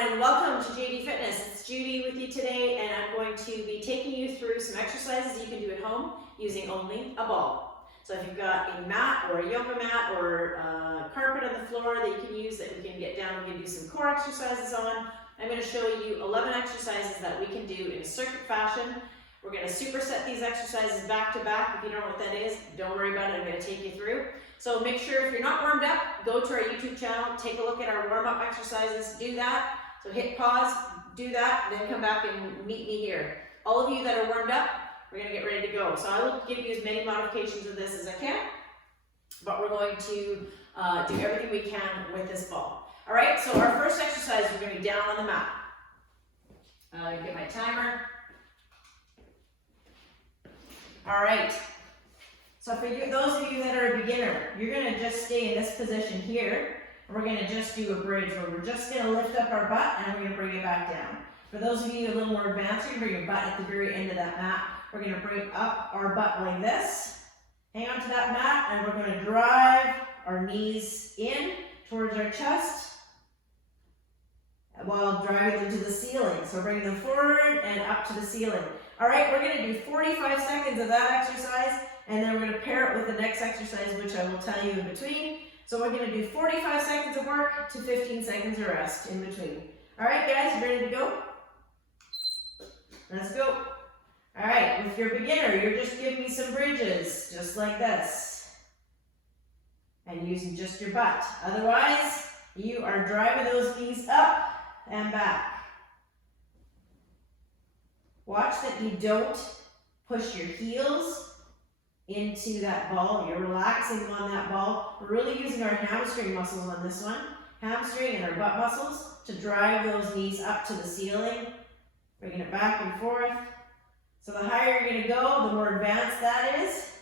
everyone, welcome to JD Fitness. It's Judy with you today, and I'm going to be taking you through some exercises you can do at home using only a ball. So if you've got a mat or a yoga mat or a carpet on the floor that you can use that we can get down, we can do some core exercises on. I'm going to show you 11 exercises that we can do in a circuit fashion. We're going to superset these exercises back to back. If you don't know what that is, don't worry about it. I'm going to take you through. So make sure if you're not warmed up, go to our YouTube channel, take a look at our warm-up exercises, do that. So hit pause, do that, then come back and meet me here. All of you that are warmed up, we're going to get ready to go. So I will give you as many modifications of this as I can, but we're going to do everything we can with this ball. All right, so our first exercise, we're going to be down on the mat. Get my timer. All right, so for you, those of you that are a beginner, you're going to just stay in this position here, and we're going to just do a bridge where we're just going to lift up our butt and we're going to bring it back down. For those of you a little more advanced, you're going to bring your butt at the very end of that mat. We're going to bring up our butt like this, hang on to that mat, and we're going to drive our knees in towards our chest while driving them to the ceiling. So bring them forward and up to the ceiling. All right, we're going to do 45 seconds of that exercise, and then we're going to pair it with the next exercise, which I will tell you in between. So we're going to do 45 seconds of work to 15 seconds of rest in between. All right, guys, you ready to go? Let's go. All right, if you're a beginner, you're just giving me some bridges, just like this, and using just your butt. Otherwise, you are driving those knees up and back. Watch that you don't push your heels into that ball. You're relaxing on that ball. We're really using our hamstring muscles on this one. Hamstring and our butt muscles to drive those knees up to the ceiling. Bringing it back and forth. So the higher you're going to go, the more advanced that is.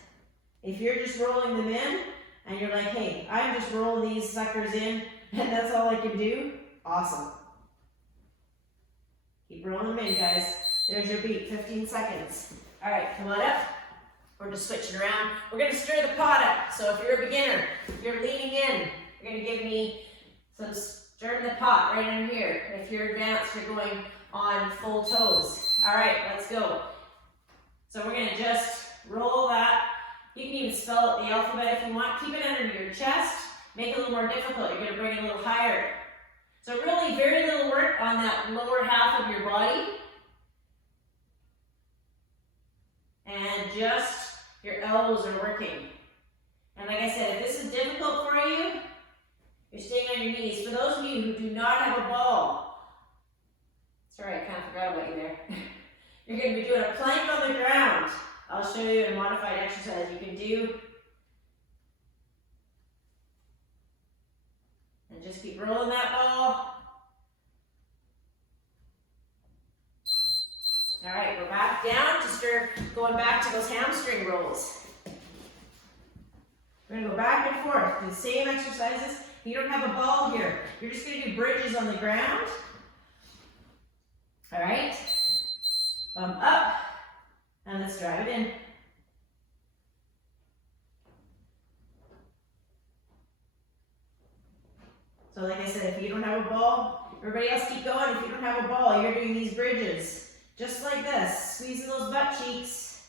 If you're just rolling them in and you're like, hey, I'm just rolling these suckers in and that's all I can do, awesome. Keep rolling them in, guys. There's your beat, 15 seconds. All right, come on up. We're just switching around. We're going to stir the pot up. So if you're a beginner, you're leaning in. You're going to give me some stirring the pot right in here. If you're advanced, you're going on full toes. All right, let's go. So we're going to just roll that. You can even spell out the alphabet if you want. Keep it under your chest. Make it a little more difficult. You're going to bring it a little higher. So really very little work on that lower half of your body. And just your elbows are working. And like I said, if this is difficult for you, you're staying on your knees. For those of you who do not have a ball, sorry, I kind of forgot about you there. You're going to be doing a plank on the ground. I'll show you a modified exercise you can do. And just keep rolling that ball. All right, we're back down to start going back to those hamstring rolls. We're going to go back and forth, do the same exercises. You don't have a ball here. You're just going to do bridges on the ground. All right, bump up, and let's drive it in. So like I said, if you don't have a ball, everybody else keep going. If you don't have a ball, you're doing these bridges. Just like this, squeezing those butt cheeks,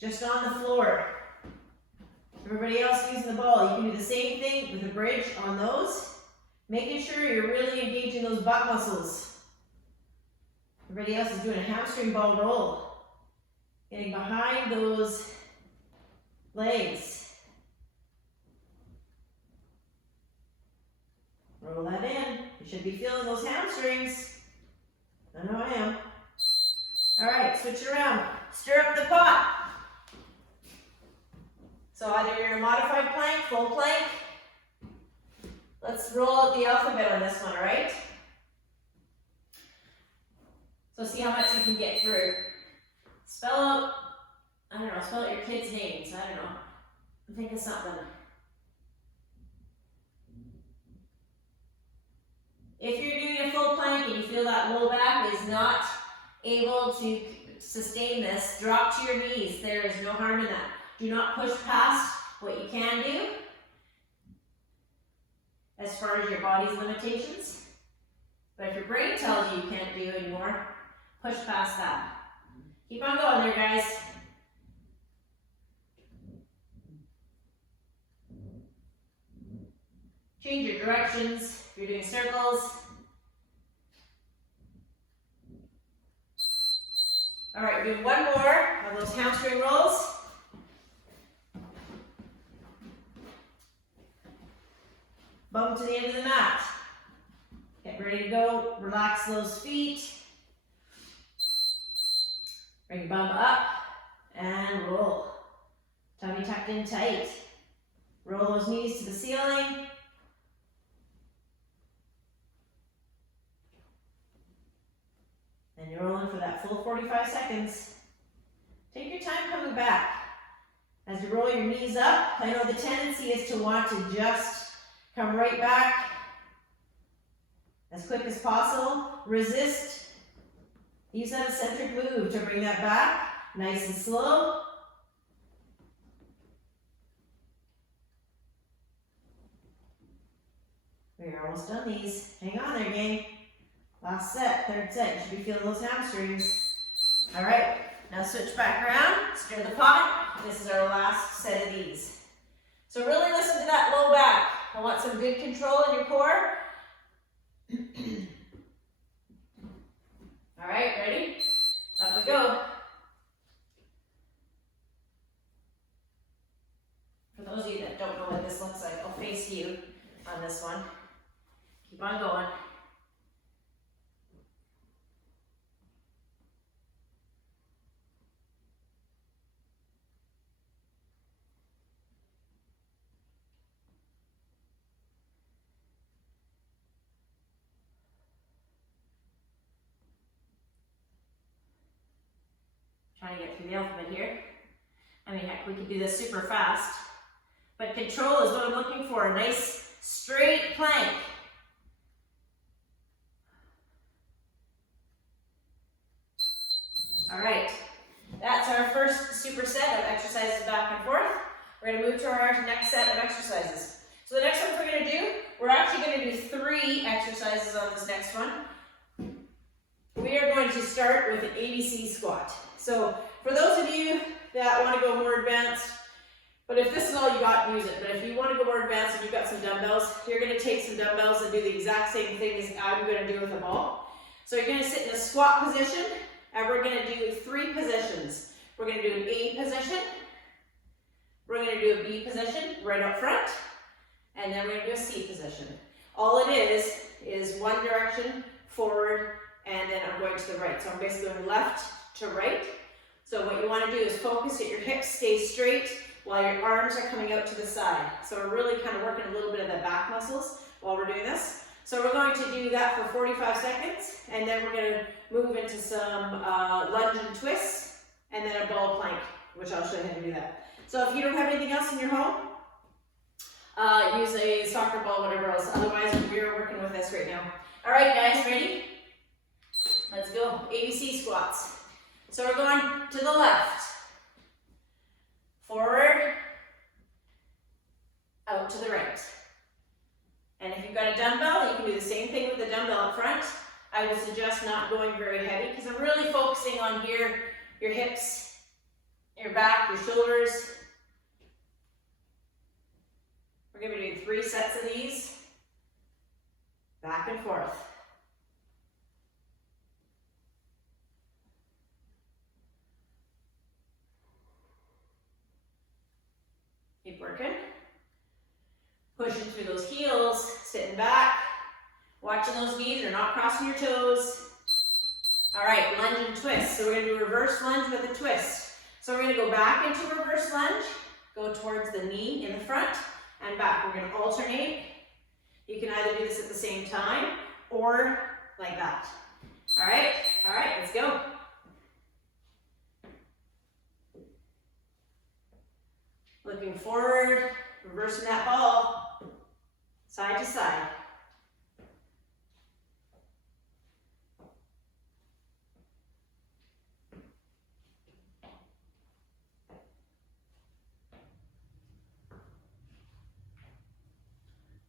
just on the floor. Everybody else using the ball, you can do the same thing with the bridge on those, making sure you're really engaging those butt muscles. Everybody else is doing a hamstring ball roll, getting behind those legs. Roll that in. You should be feeling those hamstrings. I know I am. All right, switch it around. Stir up the pot. So either you're in a modified plank, full plank. Let's roll out the alphabet on this one, all right? So see how much you can get through. Spell out, I don't know, spell out your kids' names. I don't know. Think of something. If you're doing a full plank and you feel that low back is not able to sustain this, drop to your knees. There is no harm in that. Do not push past what you can do as far as your body's limitations. But if you're brain tells you you can't do anymore, push past that. Keep on going there, guys. Change your directions if you're doing circles. All right, do one more of those hamstring rolls. Bum to the end of the mat. Get ready to go. Relax those feet. Bring bum up and roll. Tummy tucked in tight. Roll those knees to the ceiling. And you're rolling for that full 45 seconds. Take your time coming back. As you roll your knees up, I know the tendency is to want to just come right back as quick as possible. Resist. Use that eccentric move to bring that back, nice and slow. We're almost done these. Hang on there, gang. Last set, third set. You should be feeling those hamstrings. All right, now switch back around, stir the pot. This is our last set of these. So really listen to that low back. I want some good control in your core. All right, ready? Up we go. For those of you that don't know what this looks like, I'll face you on this one. Keep on going. Trying to get through the alphabet here. I mean, heck, we could do this super fast. But control is what I'm looking for. A nice straight plank. All right, that's our first superset of exercises back and forth. We're going to move to our next set of exercises. So the next one we're going to do, we're actually going to do 3 exercises on this next one. We are going to start with an ABC squat. So for those of you that want to go more advanced, but if this is all you got, use it. But if you want to go more advanced and you've got some dumbbells, you're going to take some dumbbells and do the exact same thing as I'm going to do with a ball. So you're going to sit in a squat position, and we're going to do 3 positions. We're going to do an A position, we're going to do a B position right up front, and then we're going to do a C position. All it is one direction, forward, and then I'm going to the right. So I'm basically going left to right. So what you want to do is focus that your hips stay straight while your arms are coming out to the side. So we're really kind of working a little bit of the back muscles while we're doing this. So we're going to do that for 45 seconds, and then we're going to move into some lunge and twists, and then a ball plank, which I'll show you how to do that. So if you don't have anything else in your home, use a soccer ball, whatever else. Otherwise, we're working with this right now. All right, guys, ready? Let's go. ABC squats. So we're going to the left, forward, out to the right. And if you've got a dumbbell, you can do the same thing with the dumbbell up front. I would suggest not going very heavy because I'm really focusing on here, your hips, your back, your shoulders. We're going to be doing 3 sets of these, back and forth. Keep working. Pushing through those heels, sitting back, watching those knees, they're not crossing your toes. All right, lunge and twist. So we're going to do reverse lunge with a twist. So we're going to go back into reverse lunge, go towards the knee in the front, and back. We're going to alternate. You can either do this at the same time or like that. All right, let's go. Looking forward, reversing that ball, side to side.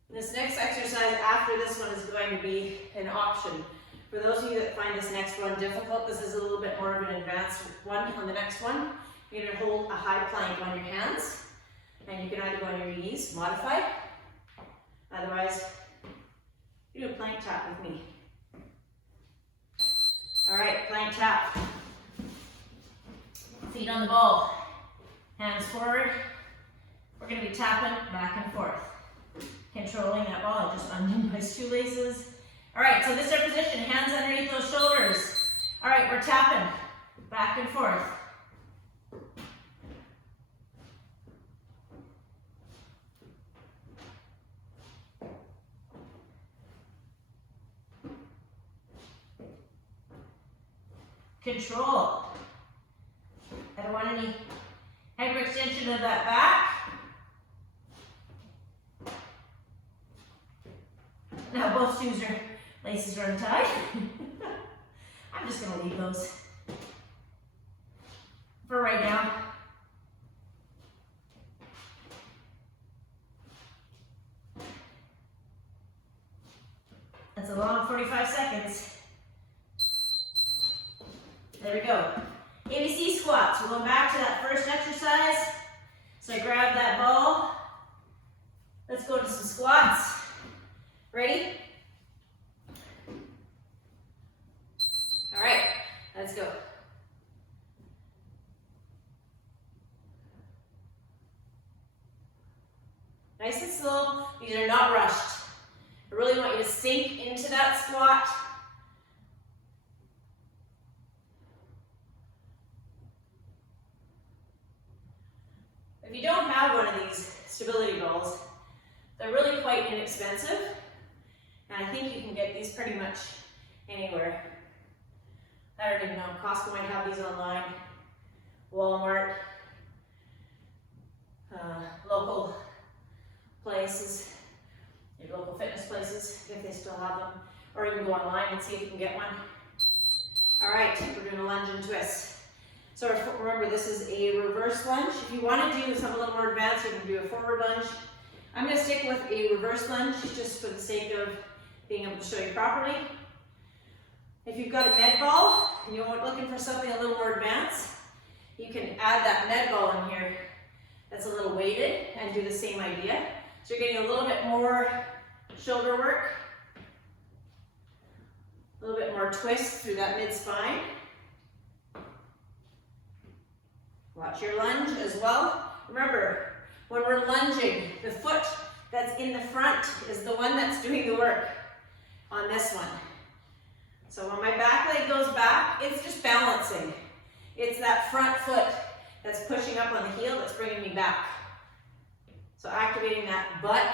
This next exercise after this one is going to be an option. For those of you that find this next one difficult, this is a little bit more of an advanced one. On the next one, you're going to hold a high plank on your hands, and you can either go on your knees, modified. Otherwise, you do a plank tap with me. All right, plank tap. Feet on the ball, hands forward. We're going to be tapping back and forth, controlling that ball. I just undid my shoelaces. All right, so this is our position, hands underneath those shoulders. All right, we're tapping back and forth. Control. I don't want any hyperextension of that back. Now both shoes are, laces are untied. I'm just gonna leave those for right now. That's a long 45 seconds. There we go. ABC squats. We're going back to that first exercise. So I grab that ball. Let's go to some squats. Ready? All right, let's go. Nice and slow. These are not rushed. I really want you to sink into that squat. If you don't have one of these stability balls, they're really quite inexpensive, and I think you can get these pretty much anywhere. I don't even know, Costco might have these online, Walmart, local places, your local fitness places, if they still have them, or even go online and see if you can get one. All right, we're doing a lunge and twist. So remember, this is a reverse lunge. If you want to do something a little more advanced, you can do a forward lunge. I'm going to stick with a reverse lunge just for the sake of being able to show you properly. If you've got a med ball and you're looking for something a little more advanced, you can add that med ball in here that's a little weighted and do the same idea. So you're getting a little bit more shoulder work, a little bit more twist through that mid-spine. Watch your lunge as well. Remember, when we're lunging, the foot that's in the front is the one that's doing the work on this one. So when my back leg goes back, it's just balancing. It's that front foot that's pushing up on the heel that's bringing me back. So activating that butt.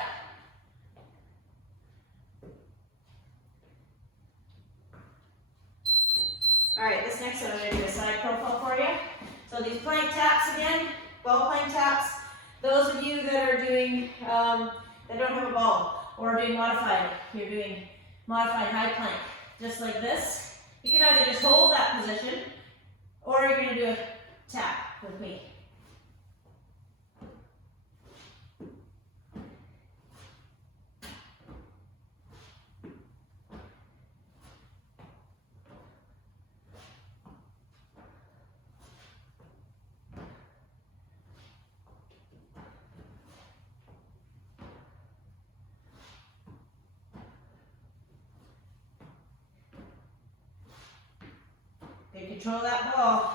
All right, this next one I'm going to do a side profile for you. So these plank taps again, ball plank taps. Those of you that are doing, that don't have a ball or are doing modified, you're doing modified high plank, just like this. You can either just hold that position or you're going to do a tap with me. Control that ball.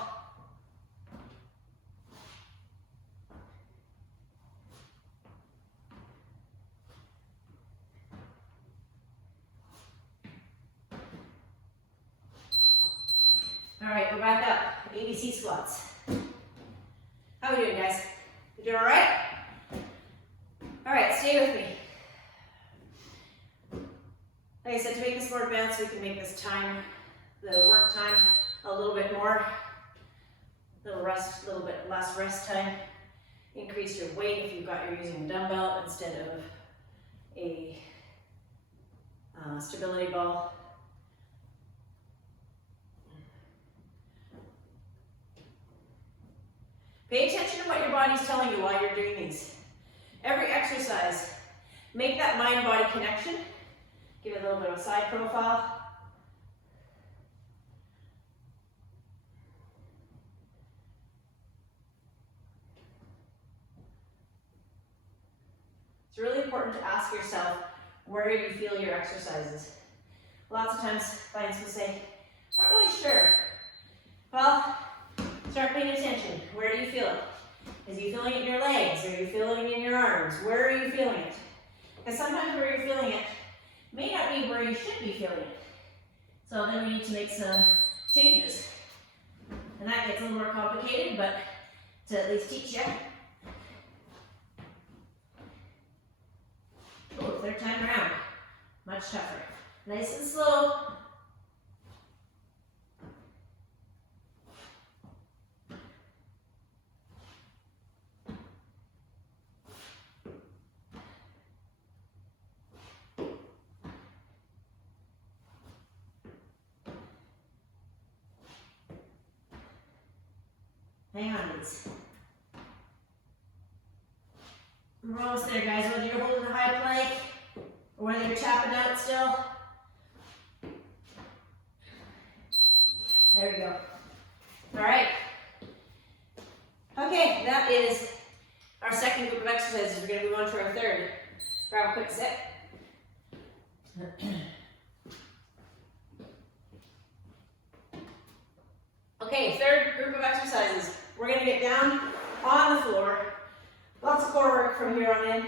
All right, we're back up. ABC squats. How are we doing, guys? You doing all right? All right, stay with me. Like I said, to make this more advanced, we can make this time, the work time, a little bit more, little bit less rest time. Increase your weight if you're using a dumbbell instead of a stability ball. Pay attention to what your body's telling you while you're doing these. Every exercise, make that mind-body connection. Give it a little bit of a side profile. It's really important to ask yourself, where do you feel your exercises? Lots of times clients will say, not really sure. Well, start paying attention. Where do you feel it? Is you feeling it in your legs? Are you feeling it in your arms? Where are you feeling it? Because sometimes where you're feeling it may not be where you should be feeling it. So then we need to make some changes. And that gets a little more complicated, but to at least teach you. Oh, third time around. Much tougher. Nice and slow. Hang on, please. We're almost there, guys. Whether you're holding a high plank or whether you're tapping out still. There we go. All right. Okay, that is our second group of exercises. We're going to move on to our third. Grab a quick sip. Okay, third group of exercises. We're going to get down on the floor. Lots of core work from here on in.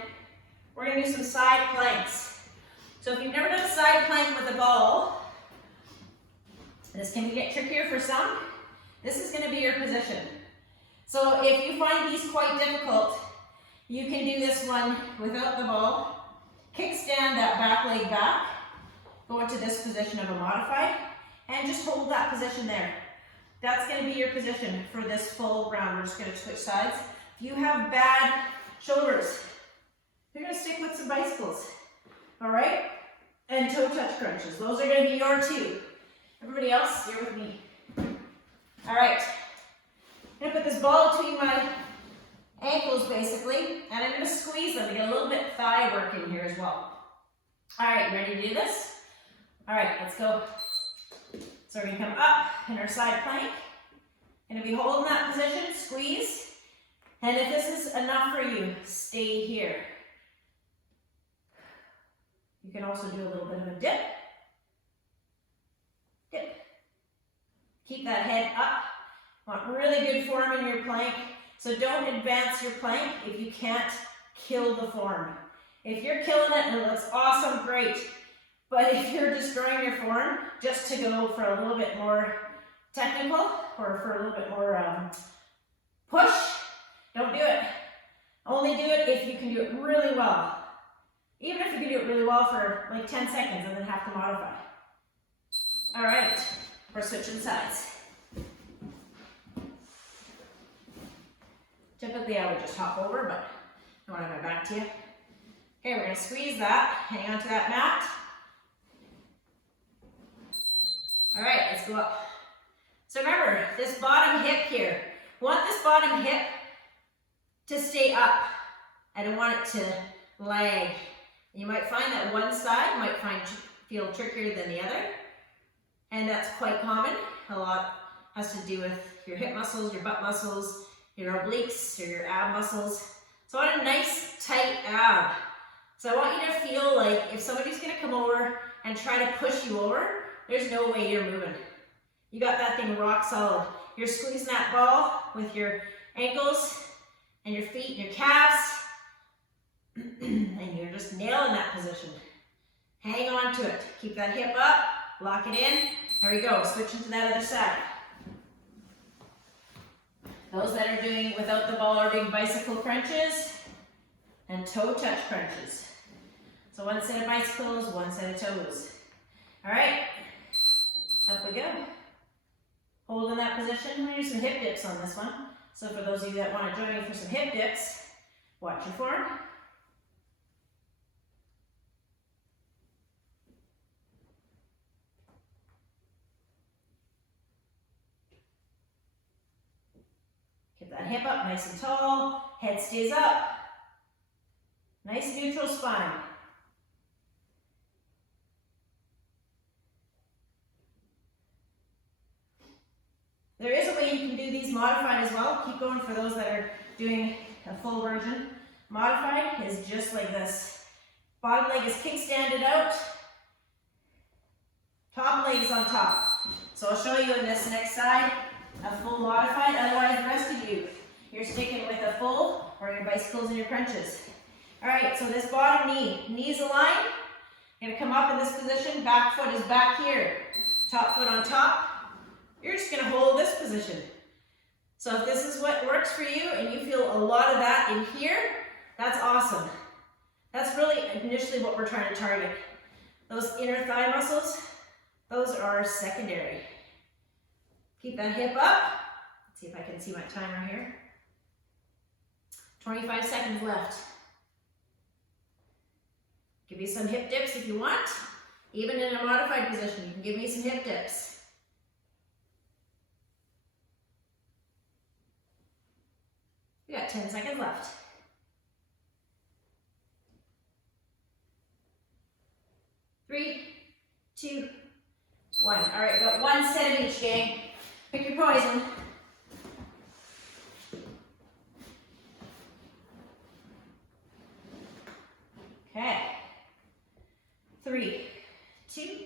We're going to do some side planks. So if you've never done a side plank with a ball, this can get trickier for some. This is going to be your position. So if you find these quite difficult, you can do this one without the ball. Kickstand that back leg back. Go into this position of a modified. And just hold that position there. That's going to be your position for this full round. We're just going to switch sides. If you have bad shoulders, you're going to stick with some bicycles. All right? And toe touch crunches. Those are going to be your two. Everybody else, you're with me. All right. I'm going to put this ball between my ankles, basically, and I'm going to squeeze them to get a little bit of thigh work in here as well. All right, you ready to do this? All right, let's go. So we're going to come up in our side plank. Going to be holding that position, squeeze. And if this is enough for you, stay here. You can also do a little bit of a dip. Dip. Keep that head up. Want really good form in your plank. So don't advance your plank if you can't kill the form. If you're killing it and it looks awesome, great. But if you're destroying your form, just to go for a little bit more technical or for a little bit more push, don't do it. Only do it if you can do it really well. Even if you can do it really well for like 10 seconds and then have to modify. All right, we're switching sides. Typically I would just hop over, but I don't have my back to you. Okay, we're gonna squeeze that, hang on to that mat. All right, let's go up. So remember, this bottom hip here, we want this bottom hip to stay up. I don't want it to lag. You might find that one side might feel trickier than the other, and that's quite common. A lot has to do with your hip muscles, your butt muscles, your obliques, or your ab muscles. So I want a nice, tight ab. So I want you to feel like if somebody's gonna come over and try to push you over, there's no way you're moving. You got that thing rock solid. You're squeezing that ball with your ankles and your feet and your calves, and you're just nailing that position. Hang on to it. Keep that hip up, lock it in. There we go, switching to that other side. Those that are doing it without the ball are doing bicycle crunches and toe touch crunches. So one set of bicycles, one set of toes. All right, up we go. Holding that position. I'm going to do some hip dips on this one. So for those of you that want to join me for some hip dips, watch your form. Get that hip up nice and tall. Head stays up. Nice neutral spine. There is a way you can do these modified as well. Keep going for those that are doing a full version. modified is just like this. Bottom leg is kickstanded out. Top leg is on top. So I'll show you in this next side a full modified. Otherwise, the rest of you, you're sticking with a full or your bicycles and your crunches. All right, so this bottom knee, knees aligned. You're gonna come up in this position. Back foot is back here. Top foot on top. You're just gonna hold this position. So if this is what works for you and you feel a lot of that in here, that's awesome. That's really initially what we're trying to target. Those inner thigh muscles, those are secondary. Keep that hip up. Let's see if I can see my timer here. 25 seconds left. Give me some hip dips if you want. Even in a modified position, you can give me some hip dips. We got 10 seconds left. 3, 2, 1. All right, got one set of each, gang. Pick your poison. Okay. 3, 2,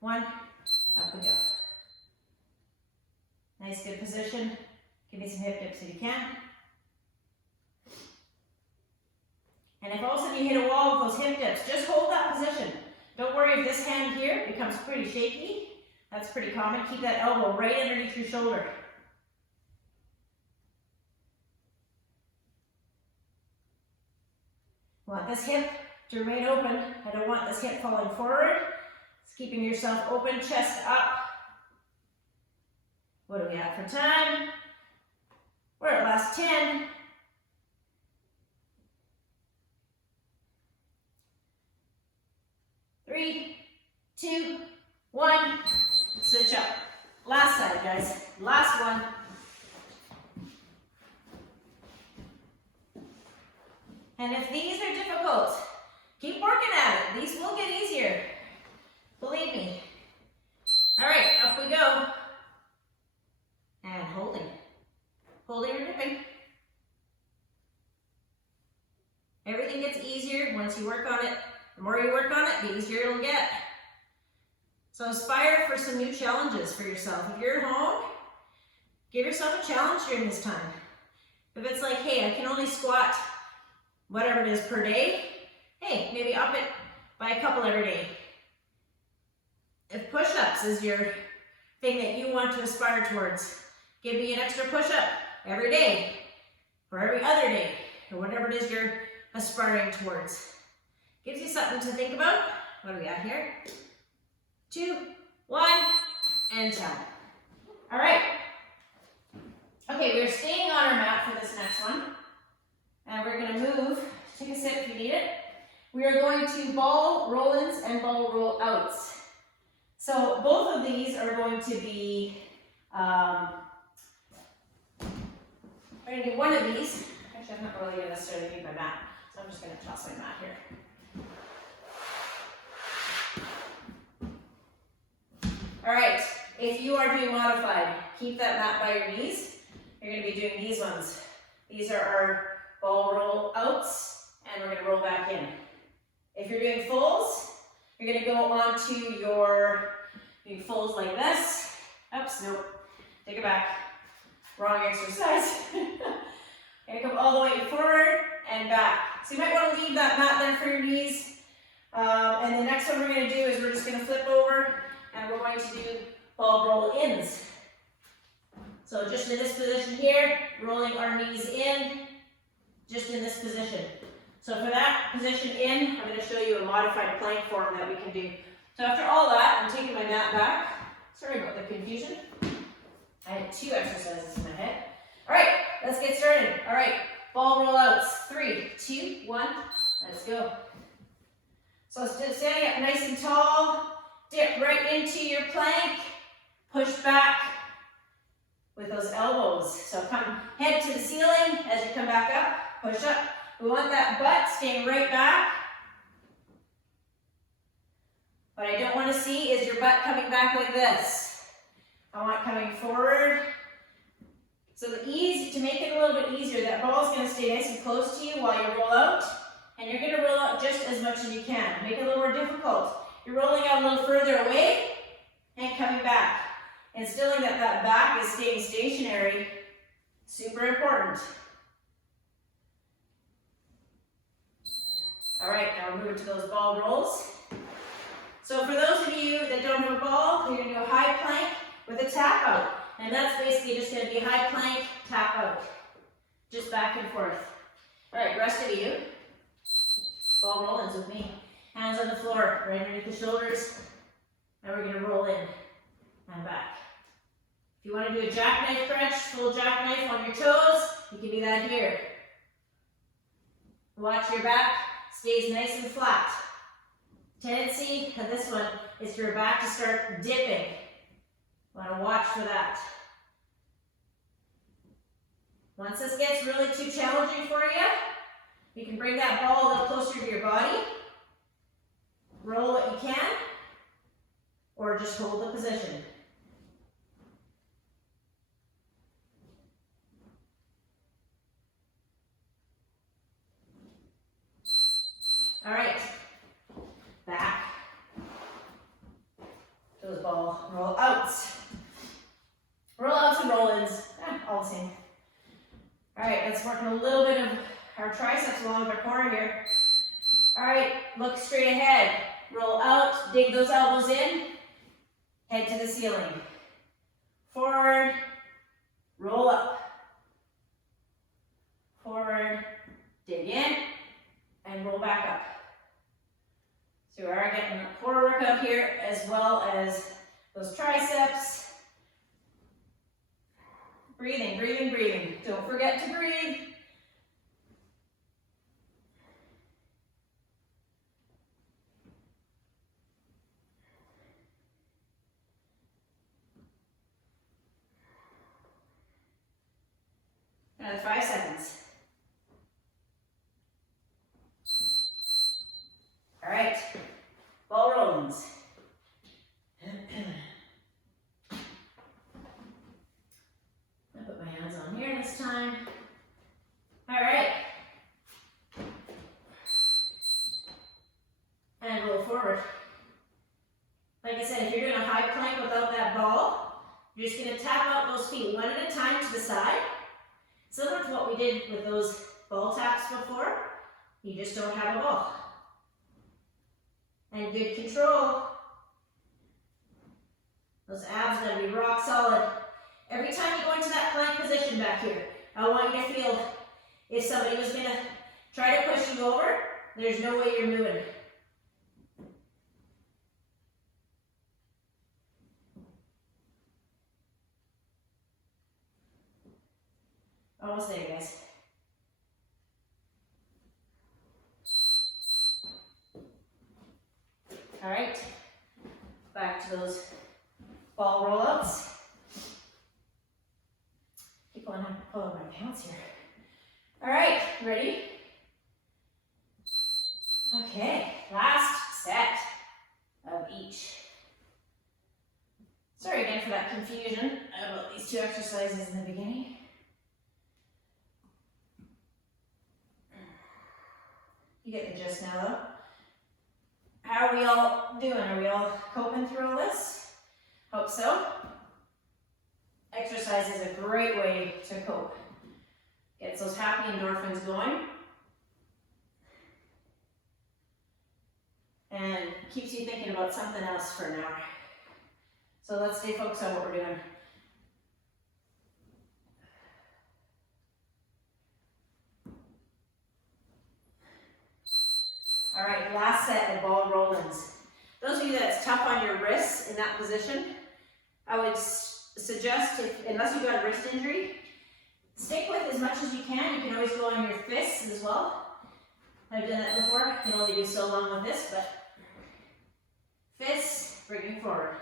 1. Up we go. Nice, good position. Give me some hip dips if you can. And if all of a sudden you hit a wall with those hip dips, just hold that position. Don't worry if this hand here becomes pretty shaky. That's pretty common. Keep that elbow right underneath your shoulder. I want this hip to remain open. I don't want this hip falling forward. It's keeping yourself open, chest up. What do we have for time? We're at last 10. Three, 2, 1. Switch up. Last side, guys. Last one. And if these are difficult, keep working at it. These will get easier. Believe me. All right, up we go. And holding. Holding or dipping. Everything gets easier once you work on it. The more you work on it, the easier it'll get. So aspire for some new challenges for yourself. If you're at home, give yourself a challenge during this time. If it's like, hey, I can only squat whatever it is per day, hey, maybe up it by a couple every day. If push-ups is your thing that you want to aspire towards, give me an extra push-up every day, or every other day, or whatever it is you're aspiring towards. Gives you something to think about. What do we got here? 2, 1, and 10. All right. Okay, we're staying on our mat for this next one. And we're going to move. Take a sip if you need it. We are going to ball roll-ins and ball roll-outs. So both of these are going to be, we're going to do one of these. Actually, I'm not really going to necessarily need my mat, so I'm just going to toss my mat here. All right, if you are doing modified, keep that mat by your knees. You're going to be doing these ones. These are our ball roll outs, and we're going to roll back in. If you're doing fulls, you're going to go onto your doing fulls like this. Oops, nope. Take it back. Wrong exercise. You're going to come all the way forward and back. So you might want to leave that mat there for your knees. And the next one we're going to do is we're just going to flip over. And we're going to do ball roll-ins. So just in this position here, rolling our knees in, just in this position. So for that position in, I'm going to show you a modified plank form that we can do. So after all that, I'm taking my mat back. Sorry about the confusion. I had 2 exercises in my head. All right, let's get started. All right, ball roll-outs. 3, 2, 1, let's go. So standing up nice and tall. Dip right into your plank, push back with those elbows. So come head to the ceiling as you come back up, push up. We want that butt staying right back. What I don't want to see is your butt coming back like this. I want it coming forward, So to make it a little bit easier, that ball is going to stay nice and close to you while you roll out. And you're going to roll out just as much as you can. Make it a little more difficult. You're rolling out a little further away and coming back. Instilling that that back is staying stationary. Super important. All right, now we're moving to those ball rolls. So for those of you that don't have a ball, you're going to do a high plank with a tap out. And that's basically just going to be high plank, tap out. Just back and forth. All right, rest of you. Ball roll-ins with me. Hands on the floor, right underneath the shoulders. And we're going to roll in and back. If you want to do a jackknife crunch, full jackknife on your toes, you can do that here. Watch your back stays nice and flat. Tendency of this one is for your back to start dipping. Want to watch for that. Once this gets really too challenging for you, you can bring that ball a little closer to your body. Roll what you can, or just hold the position. All right, back. Those ball roll outs. Roll outs and roll ins, all the same. All right, let's work a little bit of our triceps along with our core here. All right, look straight ahead. Roll out, dig those elbows in, head to the ceiling. Forward, roll up. Forward, dig in, and roll back up. So we are getting a core workout here as well as those triceps. Breathing, breathing, breathing. Don't forget to breathe. Another 5 seconds. All right, ball rollings. I'll put my hands on here this time. All right. And roll forward. Like I said, if you're doing a high plank without that ball, you're just gonna tap out those feet one at a time to the side. Similar to what we did with those ball taps before, you just don't have a ball. And good control. Those abs gotta be rock solid. Every time you go into that plank position back here, I want you to feel if somebody was gonna try to push you over, there's no way you're moving. Almost there, guys. All right, back to those ball rollouts. Keep on pulling my pants here. All right, ready? Okay, last set of each. Sorry again for that confusion about these two exercises in the beginning. You get the gist now, though. How are we all doing? Are we all coping through all this? Hope so. Exercise is a great way to cope. Gets those happy endorphins going. And keeps you thinking about something else for an hour. So let's stay focused on what we're doing. All right, last set of ball roll-ins. Those of you that's tough on your wrists in that position, I would suggest, unless you've got a wrist injury, stick with as much as you can. You can always go on your fists as well. I've done that before. I can only do so long with this, but fists, bringing forward.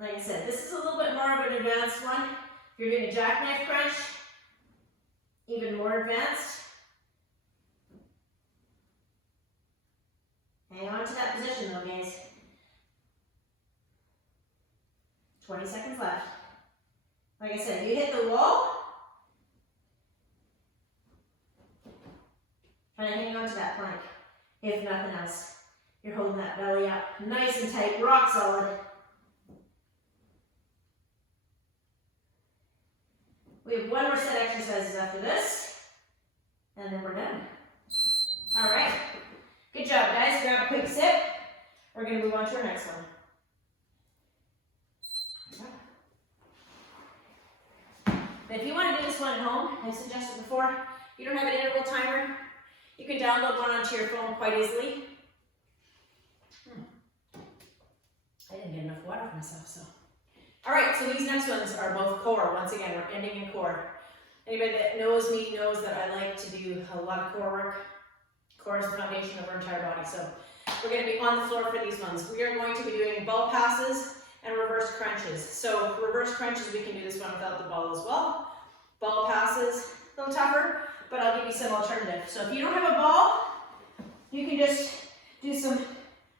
Like I said, this is a little bit more of an advanced one. If you're doing a jackknife crunch, even more advanced. Hang on to that position though, guys. 20 seconds left. Like I said, you hit the wall, try to hang on to that plank, if nothing else. You're holding that belly up, nice and tight, rock solid. We have one more set of exercises after this, and then we're done. All right, good job, guys. Grab a quick sip. We're gonna move on to our next one. But if you want to do this one at home, I suggested before, if you don't have an interval timer, you can download one onto your phone quite easily. I didn't get enough water for myself, so. All right, so these next ones are both core. Once again, we're ending in core. Anybody that knows me knows that I like to do a lot of core work. Core is the foundation of our entire body. So we're going to be on the floor for these ones. We are going to be doing ball passes and reverse crunches. So reverse crunches, we can do this one without the ball as well. Ball passes, a little tougher, but I'll give you some alternatives. So if you don't have a ball, you can just do some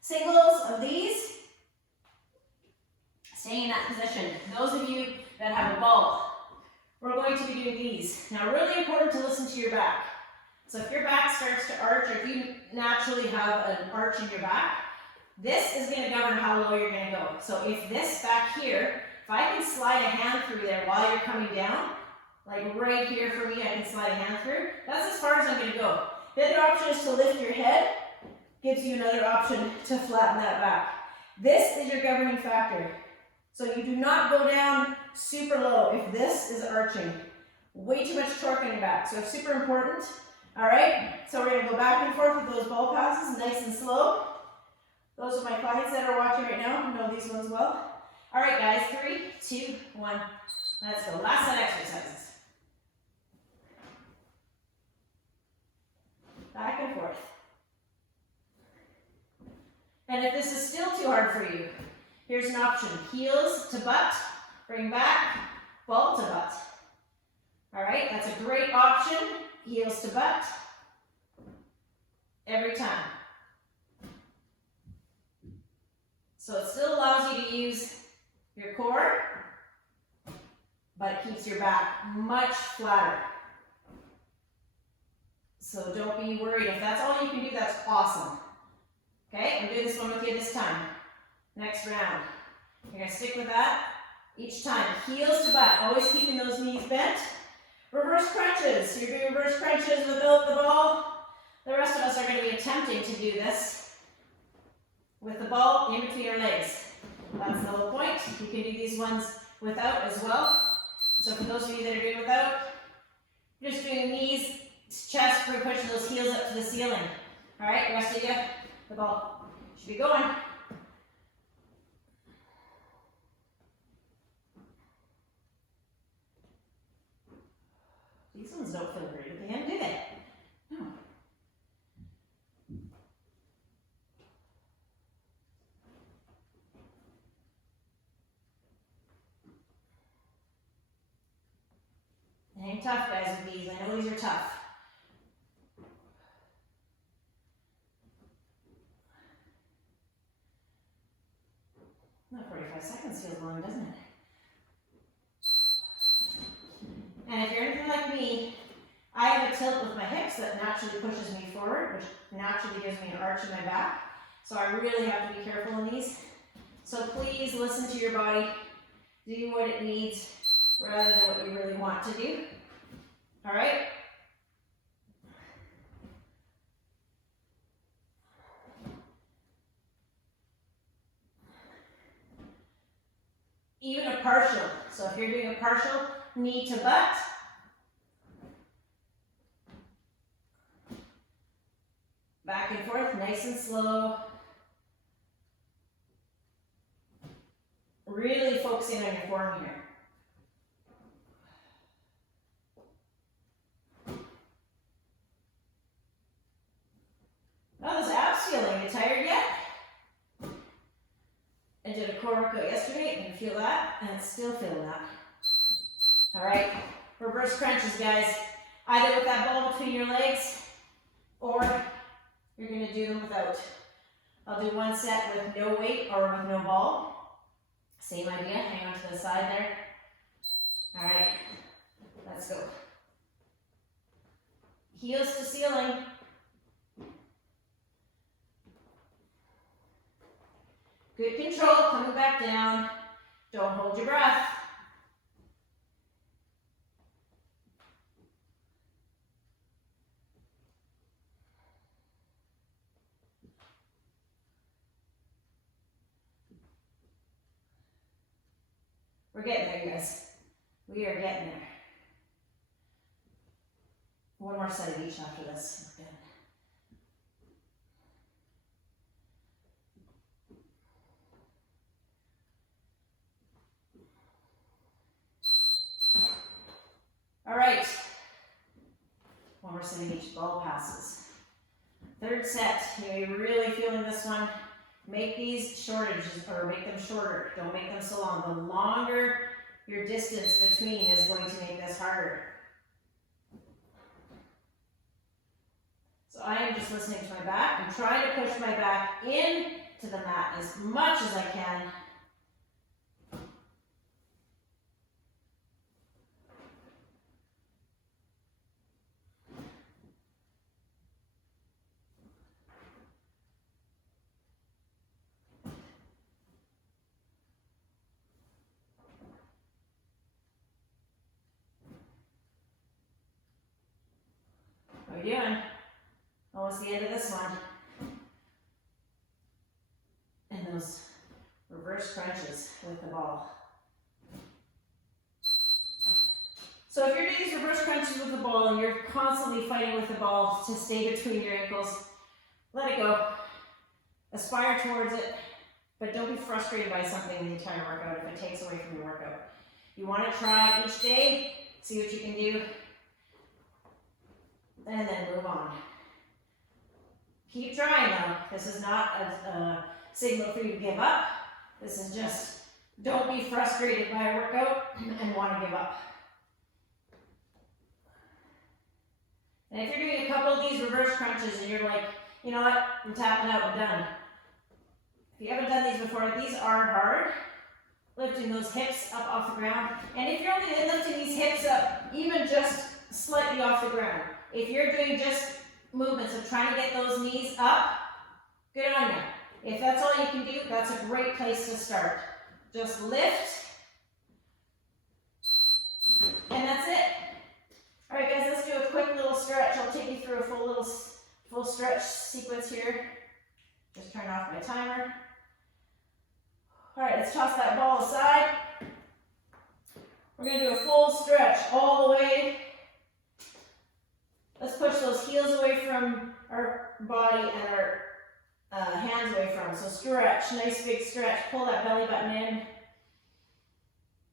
singles of these. Staying in that position. Those of you that have a ball, we're going to be doing these. Now, really important to listen to your back. So if your back starts to arch, or if you naturally have an arch in your back, this is going to govern how low you're going to go. So if this back here, if I can slide a hand through there while you're coming down, like right here for me, I can slide a hand through, that's as far as I'm going to go. The other option is to lift your head, gives you another option to flatten that back. This is your governing factor. So you do not go down super low if this is arching. Way too much torque in your back, so super important. All right, so we're gonna go back and forth with those ball passes, nice and slow. Those are my clients that are watching right now who know these ones well. All right, guys, 3, 2, 1. Let's go. Last set of exercises. Back and forth. And if this is still too hard for you, here's an option. Heels to butt, bring back, ball to butt. All right, that's a great option. Heels to butt, every time. So it still allows you to use your core, but it keeps your back much flatter. So don't be worried. If that's all you can do, that's awesome. Okay, I'm doing this one with you this time. Next round. You're going to stick with that each time. Heels to butt, always keeping those knees bent. Reverse crunches. You're doing reverse crunches without the ball. The rest of us are going to be attempting to do this with the ball in between our legs. That's the whole point. You can do these ones without as well. So for those of you that are doing without, you're just doing knees, chest, we're pushing those heels up to the ceiling. All right, rest of you, the ball should be going. These ones don't feel great at the end, do they? No. Hang tough, guys, with these. I know these are tough. Not 45 seconds feels long, doesn't it? And if you're anything like me, I have a tilt with my hips that naturally pushes me forward, which naturally gives me an arch in my back. So I really have to be careful in these. So please listen to your body. Do what it needs rather than what you really want to do. All right? Even a partial. So if you're doing a partial, knee to butt. Back and forth, nice and slow. Really focusing on your form here. How those abs feeling? Are you tired yet? I did a core workout yesterday and feel that, and it's still feeling that. All right, reverse crunches, guys. Either with that ball between your legs, or you're gonna do them without. I'll do one set with no weight or with no ball. Same idea, hang on to the side there. All right, let's go. Heels to ceiling. Good control, coming back down. Don't hold your breath. We're getting there, you guys. We are getting there. One more set of each after this. We're good. All right. One more set of each. Ball passes. Third set. You're really feeling this one. Make these shortages, or make them shorter. Don't make them so long. The longer your distance between is going to make this harder. So I am just listening to my back. I'm trying to push my back in to the mat as much as I can. How are we doing? Almost the end of this one. And those reverse crunches with the ball. So if you're doing these reverse crunches with the ball and you're constantly fighting with the ball to stay between your ankles, let it go. Aspire towards it, but don't be frustrated by something the entire workout if it takes away from your workout. You want to try each day, see what you can do, and then move on. Keep trying though. This is not a signal for you to give up. This is just, don't be frustrated by a workout and want to give up. And if you're doing a couple of these reverse crunches and you're like, you know what, I'm tapping out, I'm done. If you haven't done these before, these are hard. Lifting those hips up off the ground. And if you're only lifting these hips up, even just slightly off the ground, if you're doing just movements of trying to get those knees up, good on you. If that's all you can do, that's a great place to start. Just lift, and that's it. All right, guys, let's do a quick little stretch. I'll take you through a full stretch sequence here. Just turn off my timer. All right, let's toss that ball aside. We're gonna do a full stretch all the way. Let's push those heels away from our body and our hands away from. So stretch, nice big stretch. Pull that belly button in.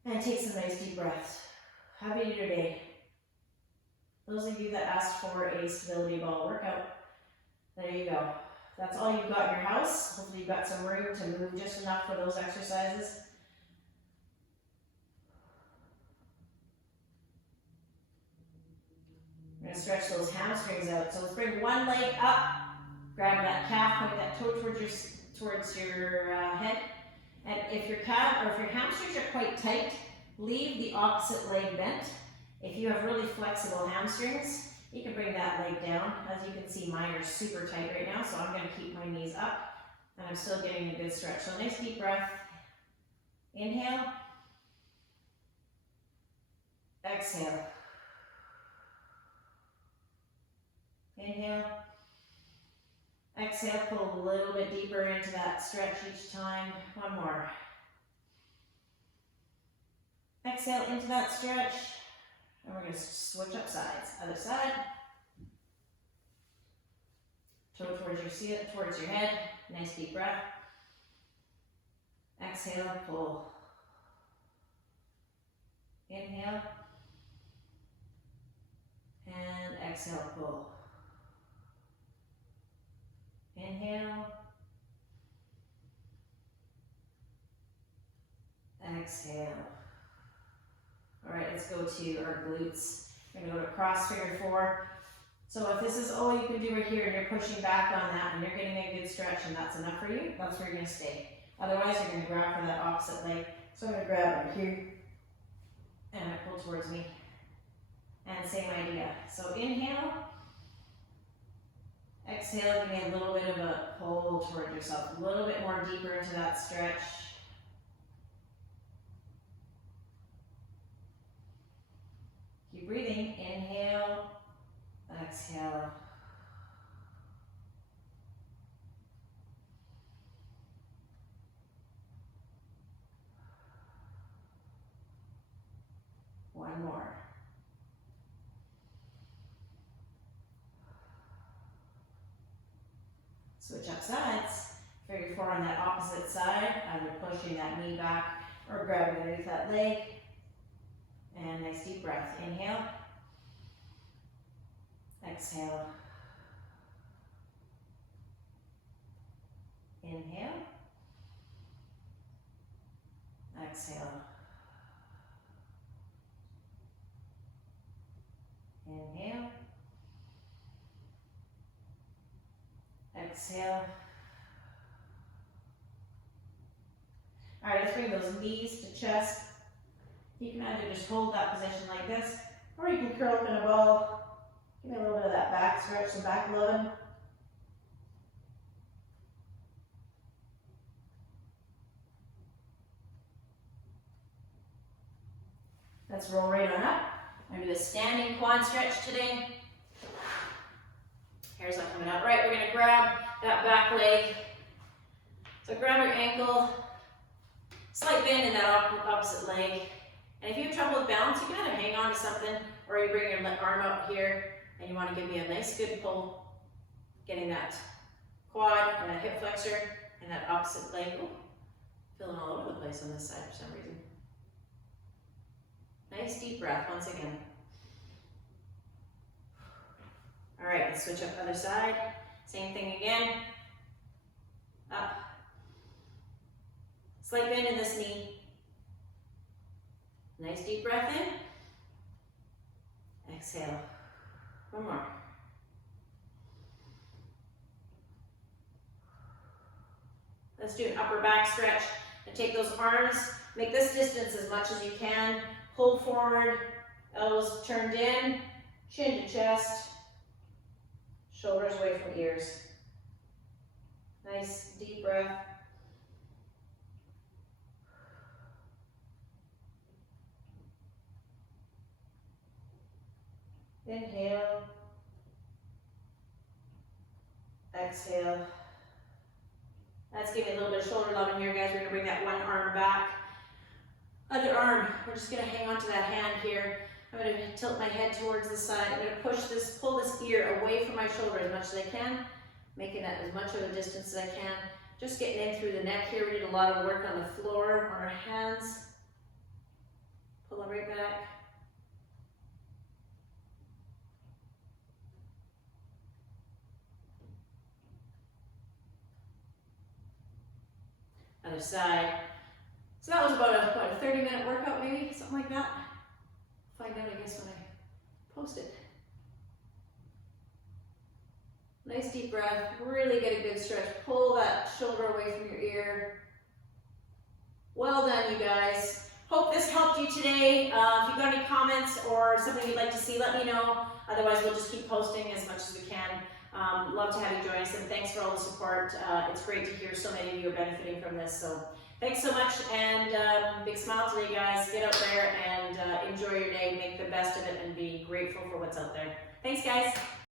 And take some nice deep breaths. Happy New Day. Those of you that asked for a stability ball workout, there you go. That's all you've got in your house. Hopefully you've got some room to move just enough for those exercises. We're going to stretch those hamstrings out. So let's bring one leg up, grab that calf, point that toe towards your head. And if your calf or if your hamstrings are quite tight, leave the opposite leg bent. If you have really flexible hamstrings, you can bring that leg down. As you can see, mine are super tight right now, so I'm going to keep my knees up, and I'm still getting a good stretch. So nice deep breath. Inhale. Exhale. Inhale. Exhale, pull a little bit deeper into that stretch each time. One more. Exhale into that stretch. And we're going to switch up sides. Other side. Toe towards your head. Nice deep breath. Exhale, pull. Inhale. And exhale, pull. Inhale. Exhale. All right, let's go to our glutes. We're going to go to cross figure 4. So if this is all you can do right here and you're pushing back on that and you're getting a good stretch and that's enough for you, that's where you're going to stay. Otherwise, you're going to grab for that opposite leg. So I'm going to grab over here. and I pull towards me. And same idea. So inhale, exhale, give me a little bit of a pull toward yourself, a little bit more deeper into that stretch. Keep breathing, inhale, exhale. One more. Switch up sides. Figure four on that opposite side, either pushing that knee back or grabbing underneath that leg. And nice deep breath. Inhale. Exhale. Inhale. Exhale. Inhale. Exhale. All right, let's bring those knees to chest. You can either just hold that position like this, or you can curl up in a ball. Give me a little bit of that back stretch, some back loving. Let's roll right on up. I'm gonna do a standing quad stretch today. Hair's not coming out. Right, we're gonna grab that back leg. So grab your ankle, slight bend in that opposite leg. And if you have trouble with balance, you can either hang on to something or you bring your arm up here and you want to give me a nice good pull, getting that quad and that hip flexor and that opposite leg. Ooh, feeling all over the place on this side for some reason. Nice deep breath once again. All right, let's switch up other side. Same thing again. Up. Slight bend in this knee. Nice deep breath in. Exhale. One more. Let's do an upper back stretch. And take those arms, make this distance as much as you can. Pull forward, elbows turned in, chin to chest, shoulders away from ears. Nice deep breath. Inhale. Exhale. Let's give it a little bit of shoulder loving here, guys. We're gonna bring that one arm back. Other arm, we're just gonna hang on to that hand here. I'm gonna tilt my head towards the side. I'm gonna pull this ear away from my shoulder as much as I can, making that as much of a distance as I can. Just getting in through the neck here. We did a lot of work on the floor, on our hands. Pull them right back. Other side. So that was about a 30-minute workout, maybe, something like that. Find out, I guess, when I post it. Nice deep breath, really get a good stretch. Pull that shoulder away from your ear. Well done, you guys. Hope this helped you today. If you've got any comments or something you'd like to see, let me know. Otherwise, we'll just keep posting as much as we can. Love to have you join us, and thanks for all the support. It's great to hear so many of you are benefiting from this. So thanks so much, and big smile today, guys. Get out there and enjoy your day. Make the best of it and be grateful for what's out there. Thanks, guys.